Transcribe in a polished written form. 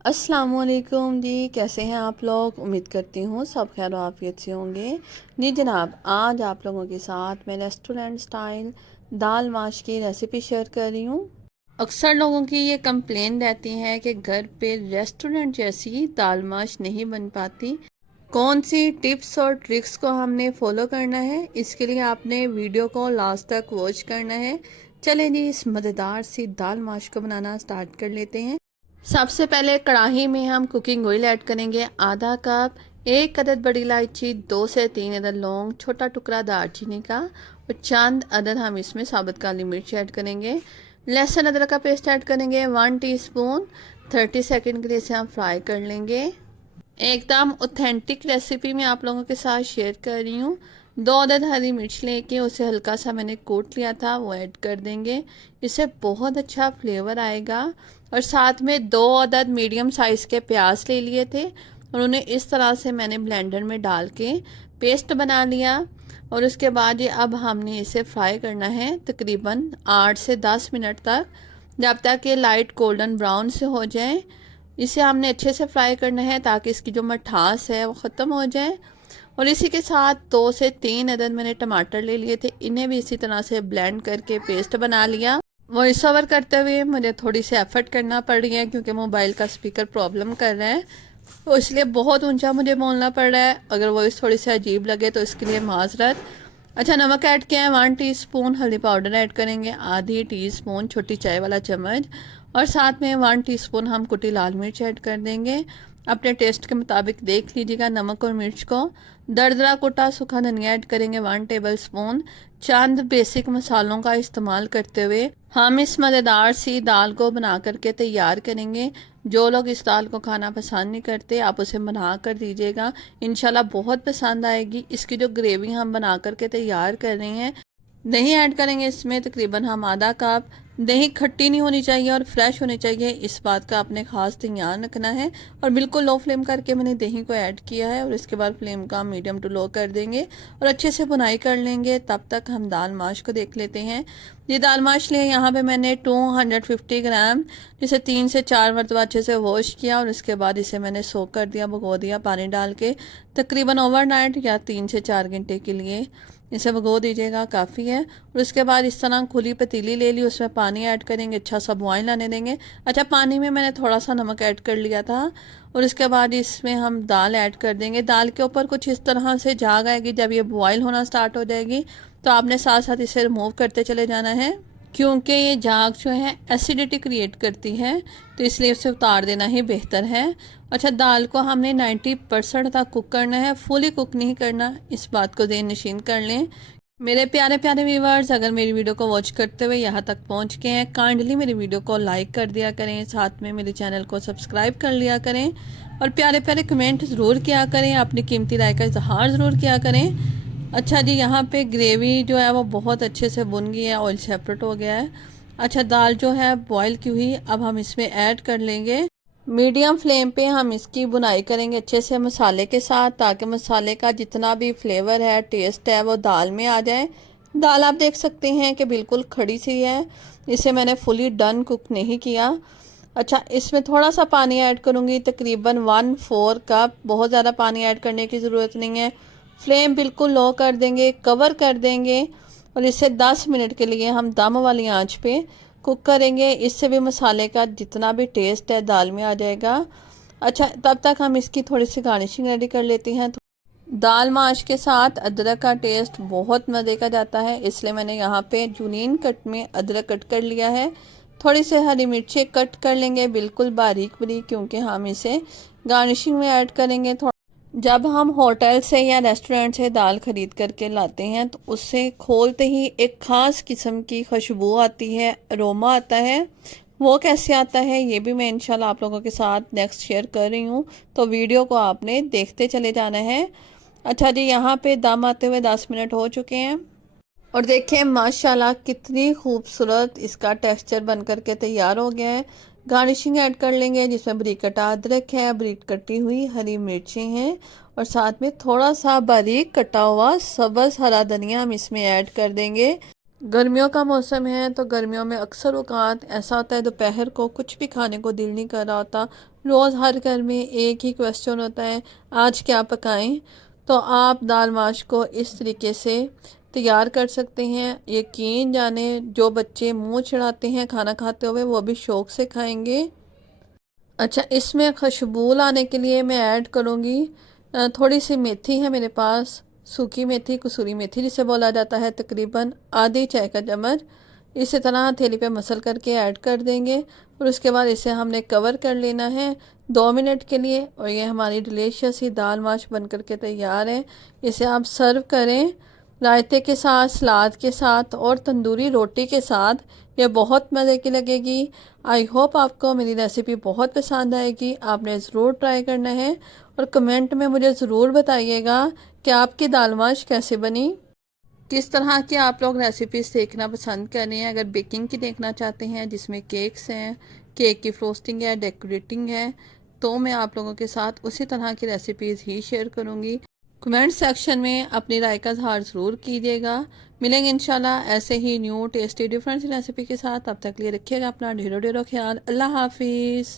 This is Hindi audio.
अस्सलामुअलैकुम जी, कैसे हैं आप लोग। उम्मीद करती हूँ सब खैर आफियत से होंगे। जी जनाब, आज आप लोगों के साथ मैं रेस्टोरेंट स्टाइल दाल माश की रेसिपी शेयर कर रही हूँ। अक्सर लोगों की ये कंप्लेन रहती है कि घर पे रेस्टोरेंट जैसी दाल माश नहीं बन पाती। कौन सी टिप्स और ट्रिक्स को हमने फॉलो करना है, इसके लिए आपने वीडियो को लास्ट तक वॉच करना है। चलें जी, इस मज़ेदार सी दाल माश को बनाना स्टार्ट कर लेते हैं। सबसे पहले कढ़ाई में हम कुकिंग ऑयल ऐड करेंगे आधा कप, एक अदद बड़ी इलायची, 2 से 3 अदद लौंग, छोटा टुकड़ा दालचीनी का और चंद अदद हम इसमें साबुत काली मिर्च ऐड करेंगे। लहसुन अदरक का पेस्ट ऐड करेंगे 1 टीस्पून। 30 सेकंड के लिए इसे हम फ्राई कर लेंगे। एकदम ऑथेंटिक रेसिपी मैं आप लोगों के साथ शेयर कर रही हूँ। 2 अदद हरी मिर्च लेके उसे हल्का सा मैंने कूट लिया था, वो ऐड कर देंगे। इससे बहुत अच्छा फ्लेवर आएगा। और साथ में 2 अदद मीडियम साइज़ के प्याज ले लिए थे और उन्हें इस तरह से मैंने ब्लेंडर में डाल के पेस्ट बना लिया। और उसके बाद ये अब हमने इसे फ्राई करना है तकरीबन 8 से 10 मिनट तक, जब तक ये लाइट गोल्डन ब्राउन से हो जाए। इसे हमने अच्छे से फ्राई करना है ताकि इसकी जो मिठास है वो ख़त्म हो जाए। और इसी के साथ 2 से 3 अदद मैंने टमाटर ले लिए थे, इन्हें भी इसी तरह से ब्लेंड करके पेस्ट बना लिया। वॉइस ओवर करते हुए मुझे थोड़ी सी एफर्ट करना पड़ रही है क्योंकि मोबाइल का स्पीकर प्रॉब्लम कर रहा है, तो इसलिए बहुत ऊंचा मुझे बोलना पड़ रहा है। अगर वॉइस थोड़ी सी अजीब लगे तो इसके लिए माजरत। अच्छा, नमक ऐड किया है 1 टीस्पून, हल्दी पाउडर ऐड करेंगे आधी टीस्पून, छोटी चाय वाला चम्मच। और साथ में 1 टीस्पून हम कुटी लाल मिर्च ऐड कर देंगे। अपने टेस्ट के मुताबिक देख लीजिएगा नमक और मिर्च को। दरदरा कुटा सूखा धनिया ऐड करेंगे 1 टेबल स्पून। चंद बेसिक मसालों का इस्तेमाल करते हुए हम इस मज़ेदार सी दाल को बना करके तैयार करेंगे। जो लोग इस दाल को खाना पसंद नहीं करते, आप उसे बना कर दीजिएगा, इंशाल्लाह बहुत पसंद आएगी। इसकी जो ग्रेवी हम बना करके तैयार कर रहे हैं, दही ऐड करेंगे इसमें तकरीबन हम आधा कप। दही खट्टी नहीं होनी चाहिए और फ्रेश होनी चाहिए, इस बात का आपने खास ध्यान रखना है। और बिल्कुल लो फ्लेम करके मैंने दही को ऐड किया है और इसके बाद फ्लेम का मीडियम टू लो कर देंगे और अच्छे से बुनाई कर लेंगे। तब तक हम दाल माश को देख लेते हैं। ये दाल माश लिए यहाँ पे मैंने 250 ग्राम, जिसे 3 से 4 मरतबा अच्छे से वॉश किया और इसके बाद इसे मैंने सोक कर दिया, भिगो दिया पानी डाल के तकरीबन ओवरनाइट या 3 से 4 घंटे के लिए। इसे भिगो दीजिएगा, काफ़ी है। और उसके बाद इस तरह खुली पतीली ले ली, उसमें पानी ऐड करेंगे, अच्छा सा बॉयल आने देंगे। अच्छा, पानी में मैंने थोड़ा सा नमक ऐड कर लिया था। और उसके बाद इसमें हम दाल ऐड कर देंगे। दाल के ऊपर कुछ इस तरह से झाग आएगी, जब ये बॉयल होना स्टार्ट हो जाएगी तो आपने साथ साथ इसे रिमूव करते चले जाना है, क्योंकि ये झाग जो है एसिडिटी क्रिएट करती है, तो इसलिए उसे उतार देना ही बेहतर है। अच्छा, दाल को हमने 90% तक कुक करना है, फुली कुक नहीं करना, इस बात को ज़हन नशीन कर लें। मेरे प्यारे प्यारे व्यूवर्स, अगर मेरी वीडियो को वॉच करते हुए यहाँ तक पहुँच गए हैं, काइंडली मेरी वीडियो को लाइक कर दिया करें, साथ में मेरे चैनल को सब्सक्राइब कर लिया करें और प्यारे प्यारे कमेंट ज़रूर किया करें, अपनी कीमती राय का इजहार ज़रूर किया करें। अच्छा जी, यहाँ पे ग्रेवी जो है वो बहुत अच्छे से बुन गई है, ऑयल सेपरेट हो गया है। अच्छा, दाल जो है बॉयल की हुई अब हम इसमें ऐड कर लेंगे। मीडियम फ्लेम पे हम इसकी बुनाई करेंगे अच्छे से मसाले के साथ, ताकि मसाले का जितना भी फ्लेवर है, टेस्ट है, वो दाल में आ जाए। दाल आप देख सकते हैं कि बिल्कुल खड़ी सी है, इसे मैंने फुली डन कुक नहीं किया। अच्छा, इसमें थोड़ा सा पानी ऐड करूँगी, तकरीबन 1/4 कप, बहुत ज़्यादा पानी ऐड करने की ज़रूरत नहीं है। फ्लेम बिल्कुल लो कर देंगे, कवर कर देंगे और इसे 10 मिनट के लिए हम दम वाली आंच पे कुक करेंगे। इससे भी मसाले का जितना भी टेस्ट है दाल में आ जाएगा। अच्छा, तब तक हम इसकी थोड़ी सी गार्निशिंग रेडी कर लेते हैं। दाल माश के साथ अदरक का टेस्ट बहुत मज़े का जाता है, इसलिए मैंने यहाँ पे जूनीन कट में अदरक कट कर लिया है। थोड़ी से हरी मिर्चें कट कर लेंगे बिल्कुल बारीक बारीक, क्योंकि हम इसे गार्निशिंग में ऐड करेंगे। जब हम होटल से या रेस्टोरेंट से दाल खरीद करके लाते हैं तो उससे खोलते ही एक ख़ास किस्म की खुशबू आती है, अरोमा आता है। वो कैसे आता है ये भी मैं इंशाल्लाह आप लोगों के साथ नेक्स्ट शेयर कर रही हूँ, तो वीडियो को आपने देखते चले जाना है। अच्छा जी, यहाँ पे दम आते हुए 10 मिनट हो चुके हैं और देखें माशाल्लाह कितनी खूबसूरत इसका टेक्सचर बन करके तैयार हो गया है। गार्निशिंग ऐड कर लेंगे, जिसमें बारीक कटा अदरक है, बारीक कटी हुई हरी मिर्चें हैं और साथ में थोड़ा सा बारीक कटा हुआ सब्ज़ हरा धनिया हम इसमें ऐड कर देंगे। गर्मियों का मौसम है तो गर्मियों में अक्सर औक़ात ऐसा होता है दोपहर को कुछ भी खाने को दिल नहीं कर रहा होता। रोज़ हर घर में एक ही क्वेश्चन होता है, आज क्या पकाएं। तो आप दाल माश को इस तरीके से तैयार कर सकते हैं। यकीन जाने जो बच्चे मुंह चढ़ाते हैं खाना खाते हुए वो भी शौक़ से खाएंगे। अच्छा, इसमें खुशबू लाने के लिए मैं ऐड करूँगी थोड़ी सी मेथी है मेरे पास, सूखी मेथी, कसूरी मेथी जिसे बोला जाता है, तकरीबन आधी चाय का चम्मच। इसी तरह हथेली पे मसल करके ऐड कर देंगे और उसके बाद इसे हमने कवर कर लेना है 2 मिनट के लिए और ये हमारी डिलीशियस ही दाल माश बन करके तैयार है। इसे आप सर्व करें रायते के साथ, सलाद के साथ और तंदूरी रोटी के साथ। ये बहुत मज़े की लगेगी। आई होप आपको मेरी रेसिपी बहुत पसंद आएगी। आपने ज़रूर ट्राई करना है और कमेंट में मुझे ज़रूर बताइएगा कि आपकी दाल माश कैसे बनी। किस तरह की आप लोग रेसिपीज़ देखना पसंद कर रहे हैं। अगर बेकिंग की देखना चाहते हैं जिसमें केक्स हैं, केक की फ्रोस्टिंग है, डेकोरेटिंग है, तो मैं आप लोगों के साथ उसी तरह की रेसिपीज़ ही शेयर करूँगी। कमेंट सेक्शन में अपनी राय का इज़हार ज़रूर कीजिएगा। मिलेंगे इंशाल्लाह ऐसे ही न्यू टेस्टी डिफरेंट रेसिपी के साथ। तब तक लिए रखिएगा अपना ढेरों ढेरों ख्याल। अल्लाह हाफिज़।